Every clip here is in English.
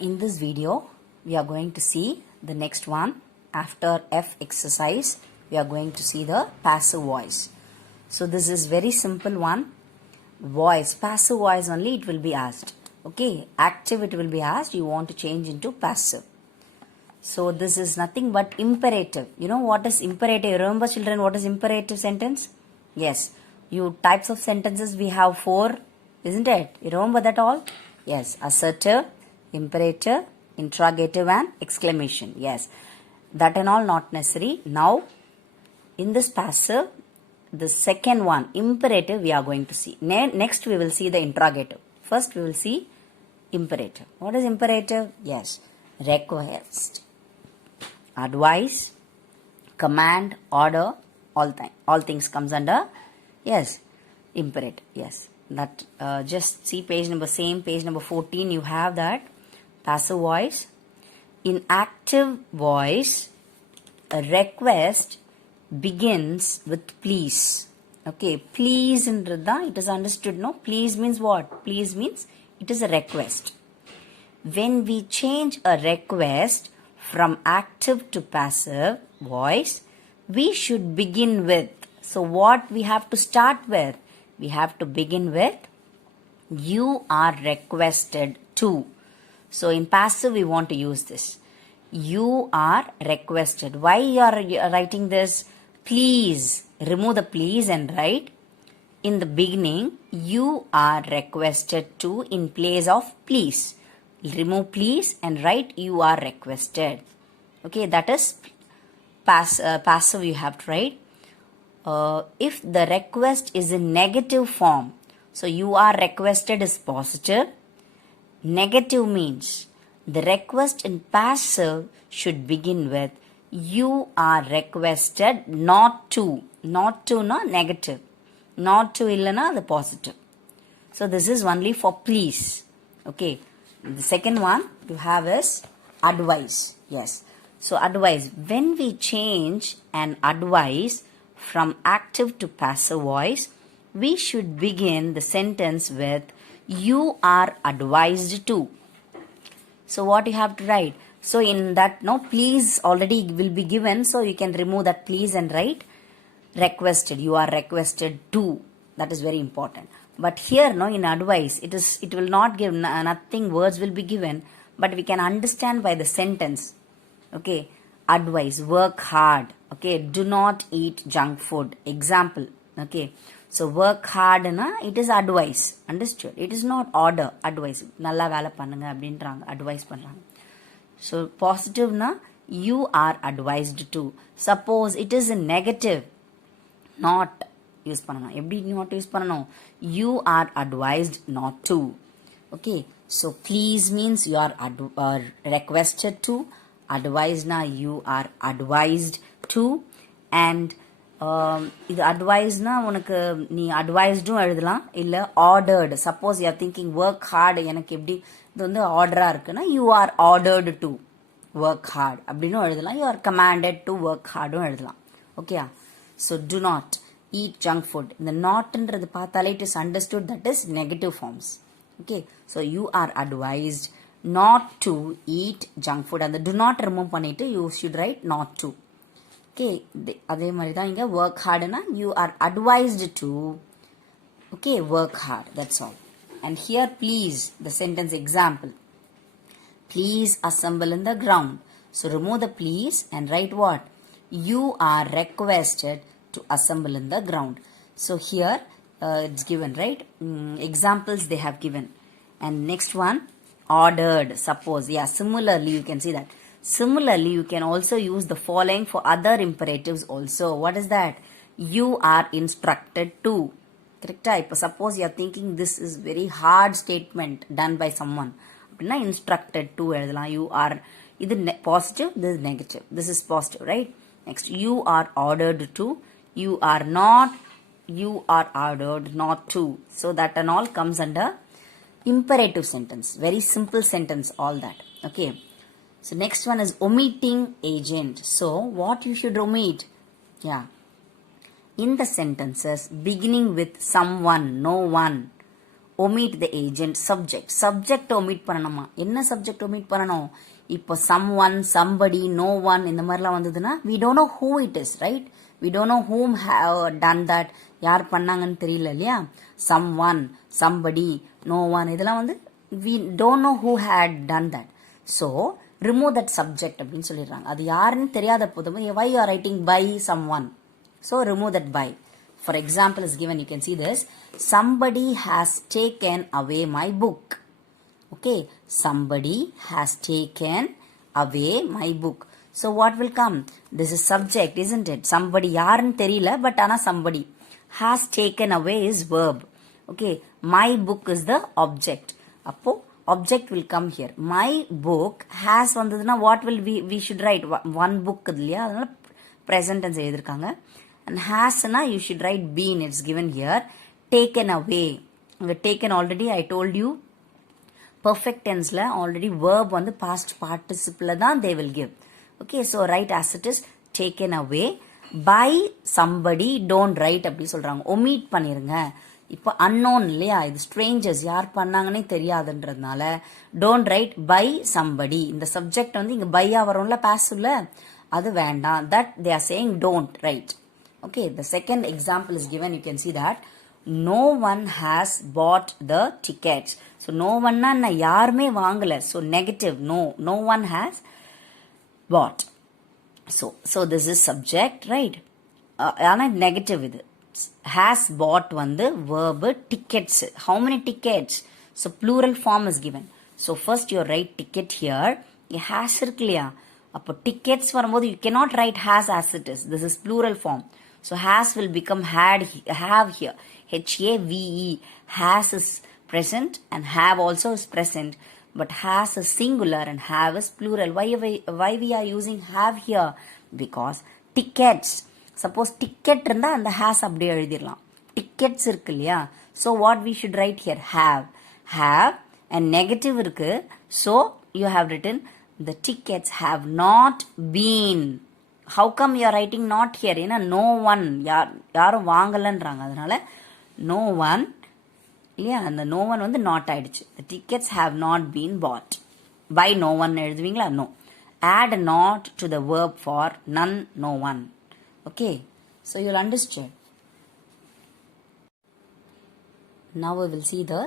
In this video, we are going to see the next one. After F exercise, we are going to see the passive voice. So this is very simple one. Voice, passive voice only it will be asked. Okay, active it will be asked. You want to change into passive. So this is nothing but imperative. You know what is imperative? Remember children, what is imperative sentence? Yes, you types of sentences we have 4, isn't it? You remember that all? Yes, assertive, imperative, interrogative and exclamation. Yes, that and all not necessary. Now, in this passive, the second one, imperative, we are going to see. Next, we will see the interrogative. First, we will see imperative. What is imperative? Yes, request, advice, command, order, all things comes under, yes, imperative. Yes, that just see page number 14. You have that passive voice. In active voice, a request begins with please. Okay, please in Rida, it is understood, no? Please means what? Please means it is a request. When we change a request from active to passive voice, we should begin with. So what we have to start with? We have to begin with you are requested to. So in passive we want to use this. You are requested. Why you are writing this? Please. Remove the please and write in the beginning you are requested to in place of please. Remove please and write you are requested. Okay, that is passive you have to write. If the request is in negative form, so you are requested is positive. Negative means the request in passive should begin with you are requested not to. Not to, no, negative. Not to illana, the positive. So this is only for please. Okay. The second one you have is advice. Yes. So advice. When we change an advice from active to passive voice, we should begin the sentence with you are advised to. So what you have to write? So in that, no, please already will be given. So you can remove that please and write requested. You are requested to. That is very important. But here, no, in advice, it will not give nothing. Words will be given, but we can understand by the sentence. Okay, advice, work hard. Okay, do not eat junk food. Example. Okay, so work hard na it is advice. Understood? It is not order. Advice. Nalla vela pannunga அப்படின்றாங்க. Advice பண்றாங்க. So positive na you are advised to. Suppose it is a negative. Not use பண்ணணும். எப்படி not use பண்ணணும்? You are advised not to. Okay, so please means you are requested to. Advise na you are advised to. And இது அட்வைஸ்னா உனக்கு நீ அட்வைஸ்டும் எழுதலாம் இல்லை ordered. Suppose you are thinking work hard, எனக்கு எப்படி இது வந்து ஆர்டராக இருக்குன்னா you are ordered to work hard அப்படின்னு எழுதலாம். You are commanded to work ஹார்டும் எழுதலாம். ஓகேயா? So do not eat junk food. இந்த நாட்ன்றது பார்த்தாலே it is understood that is negative forms. Okay, so you are advised not to eat junk food. அந்த do not remove பண்ணிட்டு you should write not to. Okay, அதே மாதிரி தான் இங்கே work ஹார்டுனா you are advised to okay work hard. That's all. And here please the sentence example. Please assemble in the ground. So remove the please and write what? You are requested to assemble in the ground. So here it's given, right? Examples they have given. And next one, ordered. Suppose, yeah, similarly you can see that. Similarly, you can also use the following for other imperatives also. What is that? You are instructed to. Correct? Suppose you are thinking this is very hard statement done by someone. அப்படின்னா instructed to எழுதலாம். You are, இது positive, this is negative. This is positive, right? Next, you are ordered to. You are ordered not to. So that and all comes under imperative sentence. Very simple sentence, all that. Okay. So next one is omitting agent. So what you should omit? Yeah. In the sentences beginning with someone, no one, omit the agent subject omit பண்ணணுமா என்ன subject omit பண்ணணும் இப்போ someone somebody no one இந்த மாதிரிலாம் வந்ததுன்னா we don't know who it is right we don't know whom have done that யார் பண்ணாங்கன்னு தெரியல இல்லையா someone somebody no one இதெல்லாம் வந்து we don't know who had done that so remove that subject அப்படின்னு சொல்லிடுறாங்க அது யாருன்னு தெரியாத போதும் why you are writing by someone so remove that by for example is given you can see this somebody has taken away my book okay somebody has taken away my book so what will come this is subject isn't it somebody யாருன்னு தெரியல but ஆனா somebody has taken away is verb okay my book is the object அப்போ object will come here my book has வந்ததுன்னா what will we should write one book இல்லையா அதனால present tense எழுதிருக்காங்க and has na you should write been it's given here taken away taken already I told you perfect tense la already verb வந்து past participle la தான் they will give okay so write as it is taken away by somebody don't write அப்படி சொல்றாங்க omit பண்ணிருங்க இப்போ unknown இல்லையா இது strangers யார் பண்ணாங்கன்னே தெரியாதுன்றதுனால don't write by somebody இந்த subject வந்து இங்க by ஆ வரும்ல passiveல அது வேண்டாம் that they are saying don't write okay the second example is given you can see that no one has bought the tickets so no one na yarume vaangala so negative no one has bought so this is subject right ana negative idu has bought vandu verb tickets how many tickets so plural form is given so first you write ticket here has irukliya appo tickets varumbodhu you cannot write has as it is this is plural form so has will become have here have has is present and have also is present but has is singular and have is plural why we are using have here because tickets suppose ticket இருந்தா அந்த has அப்படியே எழுதிரலாம் tickets இருக்கு இல்லையா so what we should write here have and negative இருக்கு so you have written the tickets have not been how come you are writing not here ஏன்னா no one யாரும் வாங்கலன்றாங்க அதனால no one இல்லையா அந்த no one வந்து not ஆயிடுச்சு the tickets have not been bought by no one எழுதுவீங்களா no add not to the verb for none no one okay so you'll understand now we will see the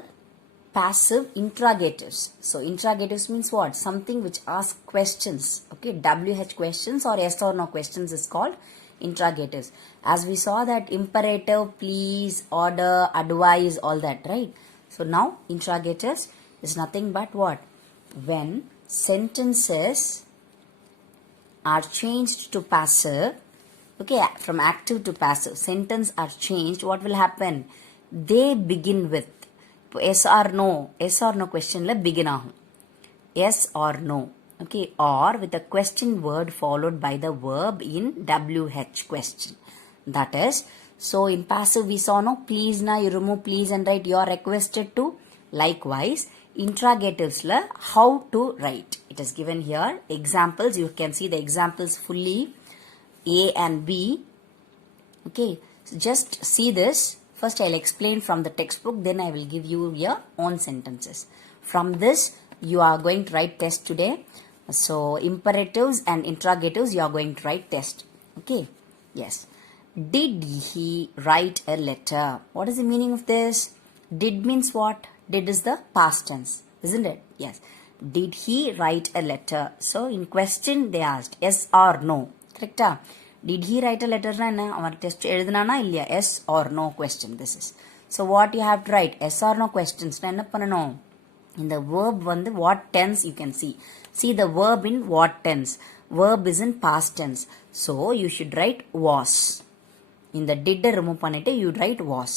passive interrogatives so interrogatives means what something which asks questions okay wh questions or yes or no questions is called interrogatives as we saw that imperative please order advise all that right so now interrogatives is nothing but what when sentences are changed to passive okay from active to passive sentence are changed what will happen they begin with yes or no question la begin ஆகும் yes or no okay or with a question word followed by the verb in wh question that is so in passive we saw no please na you remove please and write you are requested to likewise interrogatives la how to write it is given here examples you can see the examples fully a and b okay so just see this first I'll explain from the textbook then I will give you your own sentences from this you are going to write test today so imperatives and interrogatives you are going to write test okay yes did he write a letter what is the meaning of this did means what did is the past tense isn't it yes did he write a letter so in question they asked yes or no correct did he write a letter na avar test எழுதுனானா இல்லையா yes or no question this is so what you have to write yes or no questions na என்ன பண்ணனும் இந்த verb வந்து what tense you can see the verb in what tense verb is in past tense so you should write was இந்த did remove பண்ணிட்டு you write was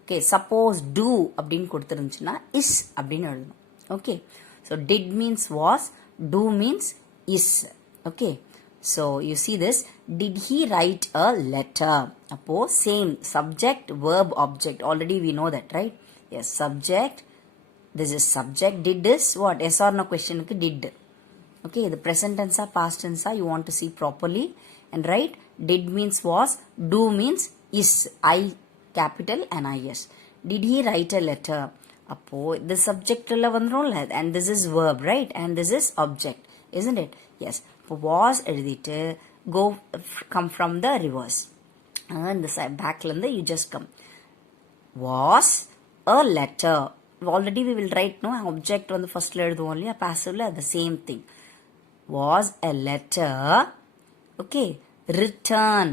okay suppose do அப்படினு கொடுத்திருந்துச்சுனா is அப்படினு எழுதணும் okay so did means was do means is okay so you see this did he write a letter appo same subject verb object already we know that right yes subject this is subject did is what yes or no question ku did okay the present tense or past tense you want to see properly and write did means was do means is I capital and is did he write a letter அப்போ the subjectல வந்துரும்ல, and this is verb, right? And this is object, isn't it? Yes. இப்போ was எழுதிட்டு come from the reverse. இந்த backல இருந்து you just come. Was a letter. Already we will write no object வந்து firstல எழுதுவோம் இல்லையா, passively the same thing. Was a letter, okay, written.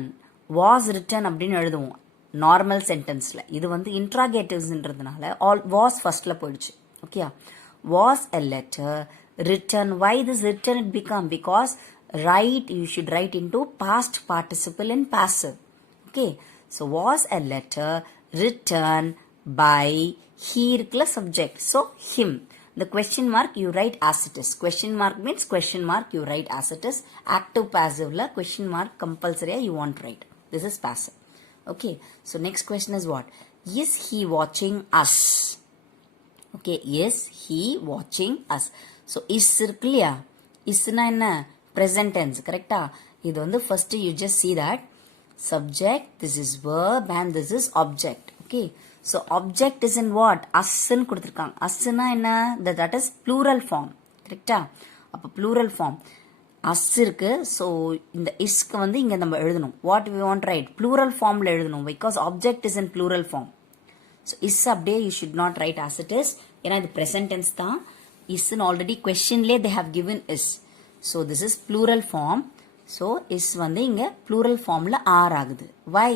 Was written அப்படின்னு எழுதுவோம் normal சென்டென்ஸ்ல. இது வந்து இன்ட்ராகேட்டிவ்ஸ்ன்றதுனால ஆல் வாஸ் ஃபர்ஸ்ட்ல போயிடுச்சு. Okay, was a letter written. Why this written it become? Because write, you should write into past participle in passive. Okay, so was a letter written by, he இருக்குல subject, so him. The question mark you write as it is. Question mark means question mark you write as it is. Active passive la question mark compulsory you won't write. This is passive. Okay, so next question is what? Is he watching us? Okay, is he watching us? So is இருக்குல்லையா, isனா என்ன? Present tense, correct? இது வந்து first you just see that subject, this is verb and this is object. Okay, so object is in what? Us ன்னு கொடுத்திருக்காங்க. Usனா என்ன? That is plural form, correct? அப்ப plural form us இருக்கு. So இந்த இஸ்க்கு வந்து இங்கே நம்ம எழுதணும். What we want write plural ஃபார்மில் எழுதணும், because object is in plural form. So is அப்படியே you should not write as it is, ஏன்னா இது ப்ரெசன்ட் டென்ஸ் தான். இஸ்ன்னு ஆல்ரெடி கொஸ்டின்லேயே they have given is. So this is plural form. So is வந்து இங்கே ப்ளூரல் ஃபார்மில் ஆர் ஆகுது. வை?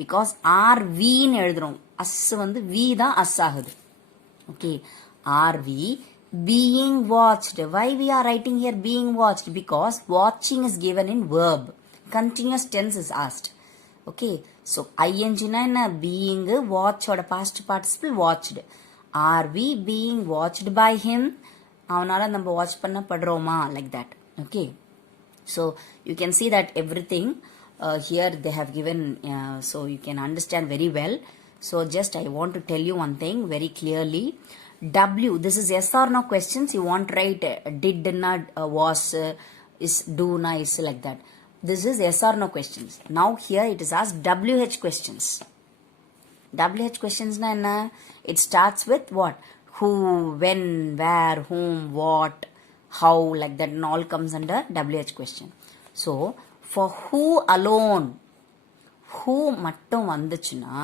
பிகாஸ் ஆர் வின்னு எழுதுறோம். அஸ் வந்து வி தான் அஸ் ஆகுது. Okay, are we being watched. Why we are writing here being watched? Because watching is given in verb. Continuous tense is asked. Okay, so ing na enna? Being, watch oda past participle watched. Are we being watched by him? Avanala நம்ம watch பண்ண படுறோமா? Like that. Okay, so you can see that everything here they have given, so you can understand very well. So just I want to tell you one thing very clearly. W, this is yes or no questions. You want write did not, was, is, do na, is, like that. This is yes or no questions. Now here it is asked WH questions. WH questions na enna? It starts with what? Who, when, where, whom, what, how, like that, and all comes under WH question. So for who alone, who மட்டும் வந்துச்சுன்னா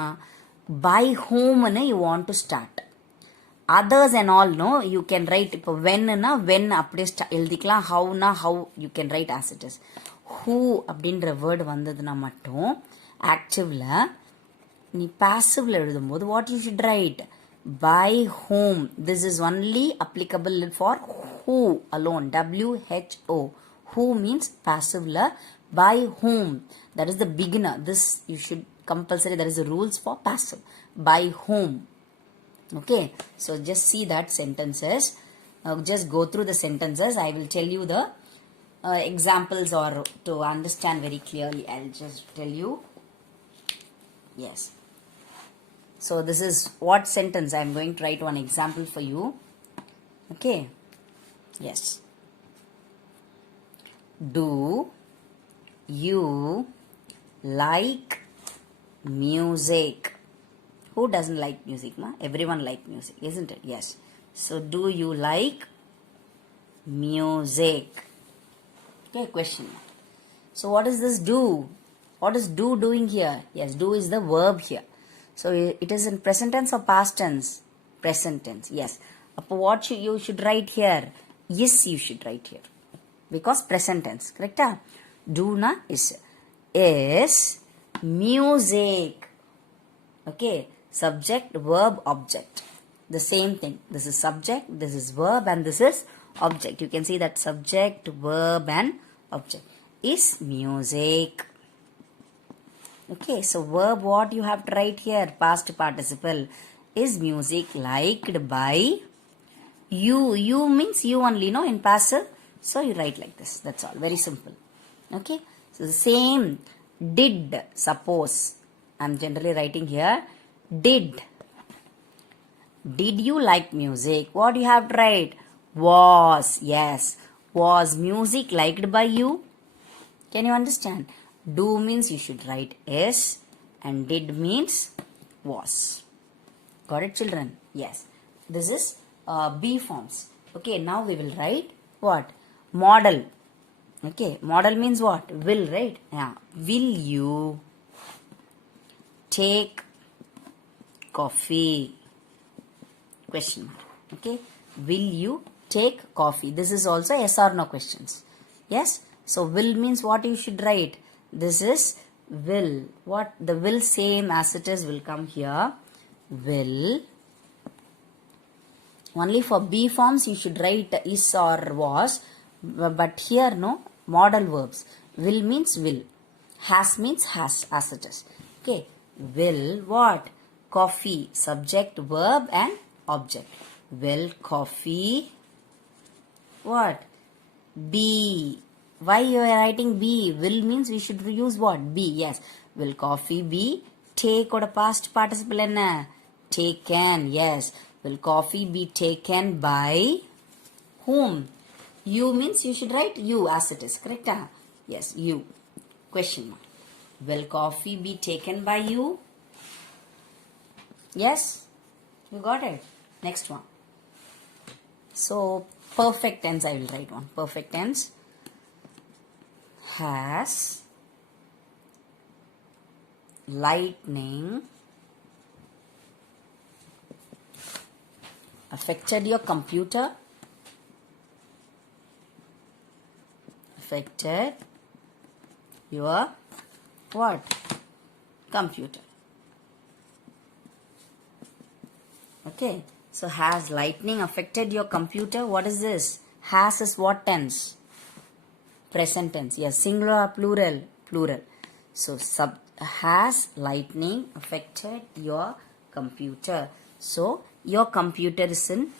by whom ன்னு you want to start. Others and all, no, you can write. இப்போ when na when அப்படியே எழுதிக்கலாம். how na how you can write as it is. who அப்படின்ற word வந்ததுன்னா மட்டும் ஆக்டிவ்ல நீ பாசிவ்ல எழுதும்போது what you should write? by whom. This is only applicable for who alone. WHO. who means passivல by whom. That is the beginner. This you should compulsory. That is the rules for passive. by whom. Okay, so just see that sentences. Just go through the sentences. I will tell you the examples, or to understand very clearly I'll just tell you. Yes, so this is what sentence I'm going to write one example for you. Okay, yes. Do you like music? Who doesn't like music, ma? Everyone like music, isn't it? Yes. So do you like music? Okay, question. So what is this do? What is do doing here? Yes, do is the verb here. So it is in present tense or past tense? Present tense, yes. What you should write here? Yes, you should write here. Because present tense, correct? Do na is. Is music. Okay, subject, verb, object. The same thing. This is subject, this is verb, and this is object. You can see that subject, verb, and object. Is music. Okay, so verb, what you have to write here? Past participle. Is music liked by you? You means you only, no, in passive. So you write like this. That's all. Very simple. Okay, so the same. Did, suppose. I'm generally writing here. Did you like music? What you have to write? Was. Yes, was music liked by you? Can you understand? Do means you should write is, and did means was. Got it, children? Yes. This is B forms. Okay, now we will write what? Model. Okay, model means what? Will, right? Yeah. Will you take coffee? Question mark. Okay, will you take coffee? This is also yes or no questions. Yes, so will means what you should write. This is will. What the will same as it is will come here. Will. Only for B forms you should write is or was, but here no, modal verbs. Will means will. Has means has as it is. Okay. Will what? Coffee. Subject, verb and object. Will coffee what? Be. Why you are writing be? Will means we should use what? Be. Yes. Will coffee be? Take or past participle enna? Taken. Yes. Will coffee be taken by whom? You means you should write you as it is. Correct? Yes. You. Question mark. Will coffee be taken by you? Yes. You got it. Next one. So, perfect tense I will write one. Perfect tense has lightning affected your computer? Affected your what? Computer. Okay. So, has lightning affected your computer? What is this? Has is what tense? Present tense. Yes. Singular or plural? Plural. So, has lightning affected your computer? So, your computer is in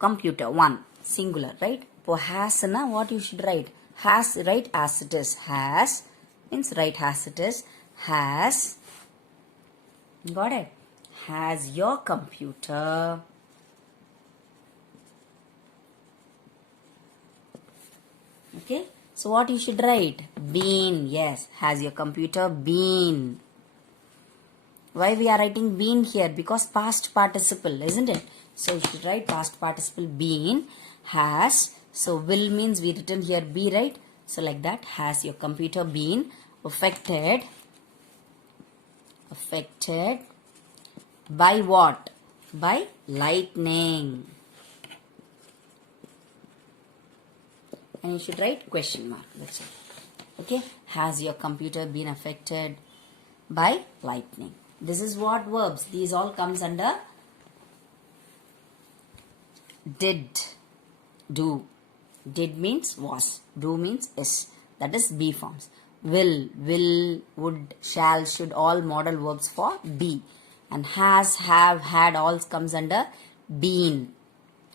computer. One. Singular. Right? For has na what you should write? Has write as it is. Has means write as it is. Has. Got it? Has your computer okay, so what you should write? Been. Yes, has your computer been? Why we are writing been here? Because past participle, isn't it? So you should write past participle been. Has. So will means we written here be, right? So like that, has your computer been affected by what? By lightning. And you should write question mark. That's it. Okay. Has your computer been affected by lightning? This is what verbs. These all comes under did, do. Did means was. Do means is. That is B forms. Will, would, shall, should, all modal verbs for be. And has, have, had, all comes under been.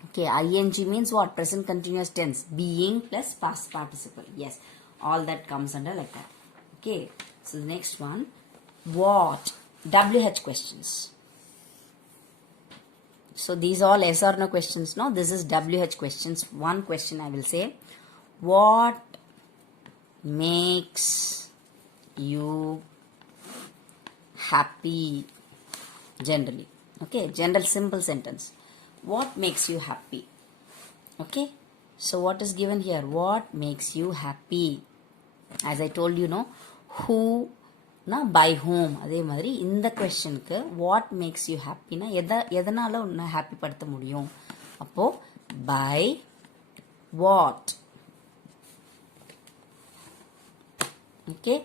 Okay, ing means what? Present continuous tense. Being plus past participle. Yes, all that comes under like that. Okay, so the next one. What? WH questions. So these all yes or no questions. No, this is WH questions. One question I will say. What makes you happy? Generally. Okay, general simple sentence. What makes you happy? Okay, so what is given here? What makes you happy? As I told you, no, who, na, by whom. அதே மாதிரி இந்த கொஸ்டினுக்கு what makes you happy னா எதனால உன்னை happy படுத்த முடியும்? அப்போ by what? Okay,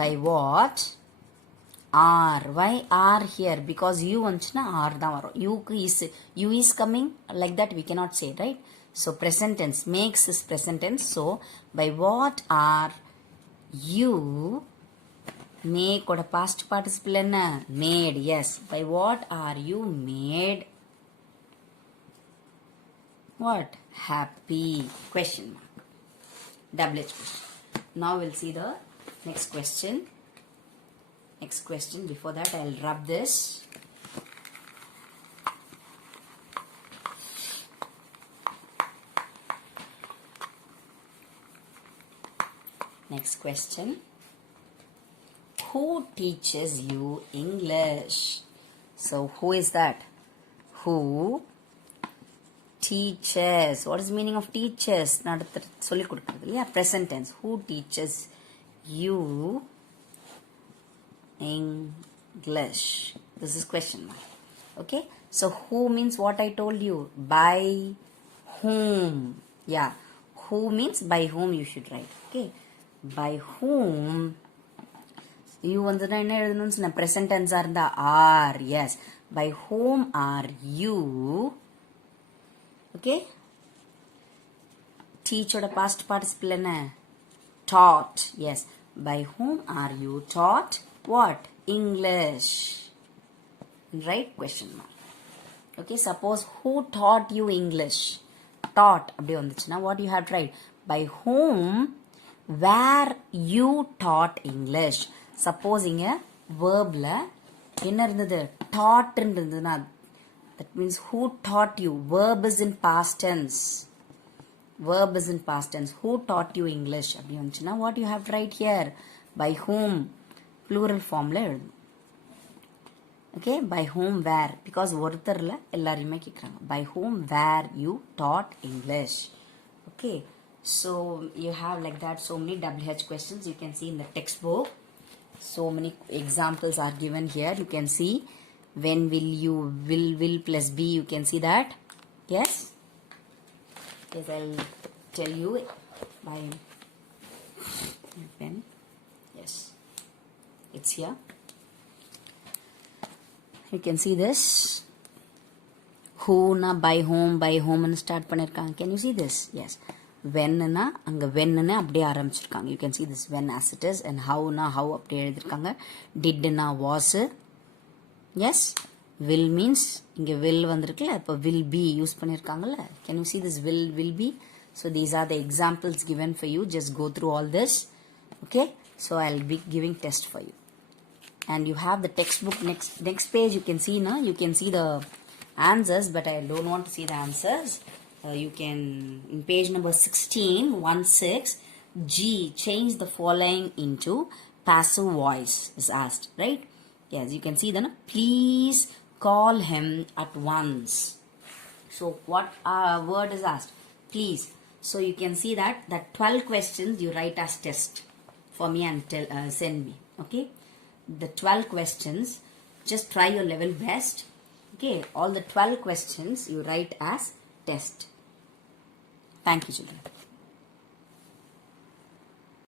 by what? R. Why R here? Because you வந்துச்சுன்னா R தான் வரும். You is coming like that we cannot say, right? So present tense. Makes is present tense. So by what are you make or past participle enna? Made. Yes. By what are you made? What? Happy. Question mark. WH question. Now we'll see the next question. Next question. Before that, I'll rub this. Next question. Who teaches you English? So, who is that? Who teaches. What is the meaning of teaches? நடத்து சொல்லி கொடுக்கிறது இல்லையா? Present tense. Who teaches you English? This is question mark. Okay. So who means what I told you. By whom? Yeah. Who means by whom you should write. Okay. By whom? You வந்துனா என்ன எழுதணும்னு சொன்ன present tense இருந்தா are. Yes. By whom are you? Okay. Teach oda past participle என்ன? Taught. Yes. By whom are you taught what? English. Right question mark. Okay. Suppose who taught you English? Taught அப்படி வந்துச்சுன்னா what you have to write? By whom where you taught English. Suppose இங்க verbல என்ன இருந்தது? Taught இருந்ததுன்னா that means who taught you. Verb is in past tense. Verb is in past tense. Who taught you English? அப்படி வந்துச்சுன்னா what you have to write here? By whom plural formல எழுதணும். Okay, by whom where because ஒருத்தர்ல எல்லாரையுமே கேக்குறாங்க. By whom where you taught English. Okay, so you have like that so many WH questions you can see in the textbook. So many examples are given here. You can see when will you will plus be. You can see that. Yes. Yes, I'll tell you by when. Yes, it's here. You can see this. Who na by whom and start பண்ணிருக்காங்க. Can you see this? Yes. When na அங்க when னு அப்படியே ஆரம்பிச்சிருக்காங்க. You can see this when as it is and how na how அப்படியே எழுதிருக்காங்க. Did na was. Yes. Will means இங்க will வந்திருக்குல அப்ப will be use பண்ணிருக்காங்கல. Can you see this will be? So these are the examples given for you. Just go through all this. Okay. So I'll be giving test for you. And you have the textbook next page. You can see now. You can see the answers, but I don't want to see the answers. You can in page number 16 G change the following into passive voice is asked, right? Yes, you can see then please call him at once. So what word is asked? Please. So you can see that 12 questions you write as test for me and send me. Okay, the 12 questions, just try your level best. Okay, all the 12 questions you write as test. Thank you, children.